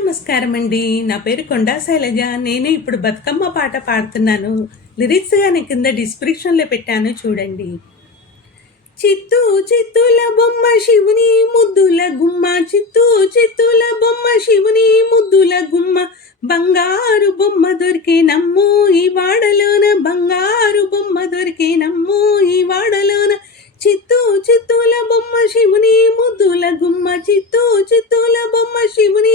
నమస్కారం అండి నా పేరు కొండా శైలజ. నేను ఇప్పుడు బతుకమ్మ పాట పాడుతున్నాను. లిరిక్స్ నేను కింద డిస్క్రిప్షన్లో పెట్టాను చూడండి. చిత్తూ చిత్తుల బొమ్మ శివుని ముద్దుల గుమ్మ. చిత్తూ చిత్తుల బొమ్మ శివుని ముద్దుల గుమ్మ. బంగారు బొమ్మ దొరికే నమ్ము ఈ వాడలోన బంగారు బొమ్మ దొరికే నమ్ము ఈ వాడలోన చిత్తూ చిత్తుల బొమ్మ శివుని ముద్దుల గుమ్మ. చిత్తూ చిత్తుల బొమ్మ శివుని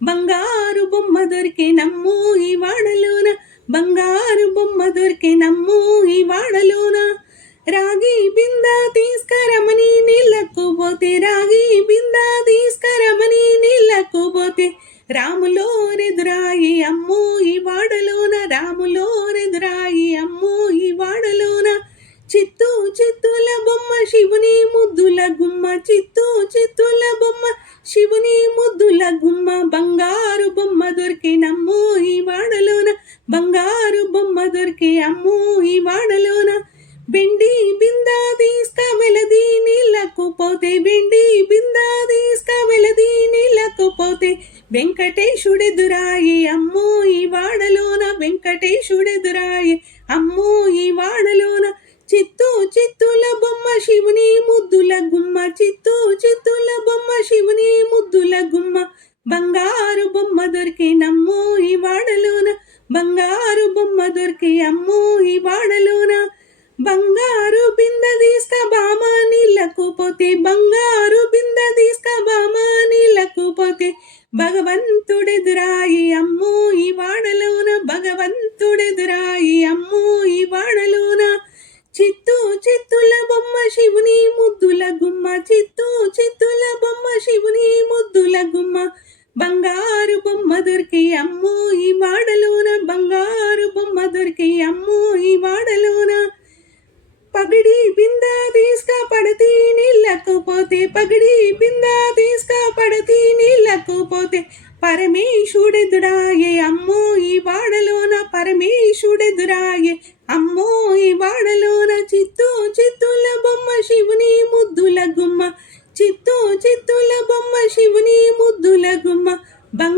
బంగారు బొమ్మ దొరికే నమ్ము ఈ వాడలోన. బంగారు బొమ్మ దొరికే నమ్ము ఈ వాడలోన. రాగి బింద తీసుకరమని నీళ్ళకు పోతే రాగి బింద తీసుకరమని నీళ్ళకు పోతే రాములో రెదురాయి అమ్ము ఈ వాడలోన రాములో బంగారు బొమ్మ దొరికి నమ్ము ఈ వాడలోన. బంగారు బొమ్మ దొరికి అమ్ము ఈ వాడలోన. బెండి బిందా తీసుక వెలది నీళ్ళకు పోతే బెండి బింద తీసుక వెలది నీళ్ళకు పోతే. వెంకటేశుడెదురాయి అమ్ము ఈ వాడలోన. వెంకటేశుడెదురాయి అమ్ము ఈ వాడలోన. చిత్తు చిత్తుల బొమ్మ శివుని ముద్దుల గుమ్మ. చిత్తు చిత్తుల బొమ్మ శివుని ముద్దుల గుమ్మ. బంగారు బొమ్మ దొరికి నమ్ము ఈ వాడలోన. బంగారు బొమ్మ దొరికి అమ్ము ఈ వాడలోన. బంగారు బింద తీస్క బామ నీళ్ళకు పోతే. బంగారు బింద తీస్క బామ నీళ్ళకు పోతే. భగవంతుడెదురాయి అమ్ము ఈ వాడలోన. భగవంతుడెదురాయి అమ్ము ఈ వాడలోన. చిత్తు చిత్తుల బొమ్మ శివుని ముద్దుల గుమ్మ చిత్తు బంగారు బొమ్మ దొరికి అమ్ము ఈ వాడలోన బంగారు బొమ్మ దొరికి అమ్ము ఈ వాడలోన పగిడి బింద తీసుక పడతి నీళ్ళకు పోతే పగిడి బింద తీసుక పడతి నీళ్ళకు పోతే. పరమేశుడెదురాయే అమ్మో ఈ వాడలోన పరమేశుడెదురాయే అమ్మో ఈ వాడలోన చిత్తూ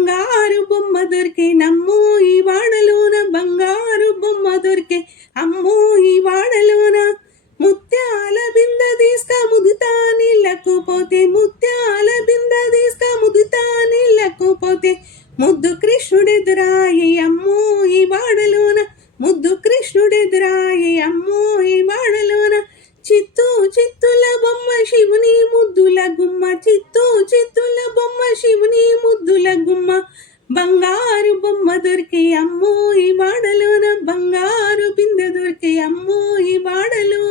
బంగారు బొమ్మ దొరికే నమ్ము ఈ వాడలోన బంగారు బొమ్మ దొరికే అమ్ము ఈ వాడలోన ముత్యాల బింద తీస్తా ముదుతా నీళ్ళకు పోతే ముత్యాల బింద తీస్తా ముదుతా నీళ్ళకు పోతే ముద్దు కృష్ణుడెదురాయి అమ్మో ఈ వాడలోన ముద్దు కృష్ణుడెదురాయి అమ్మో ఈ వాడలోన చిత్తు చిత్తుల బొమ్మ శివుని ముద్దుల గుమ్మ చిత్తు బంగారు బొమ్మ దొరికే అమ్మో ఈ వాడలోన బంగారు బిందె దొరికే అమ్మో ఈ వాడలో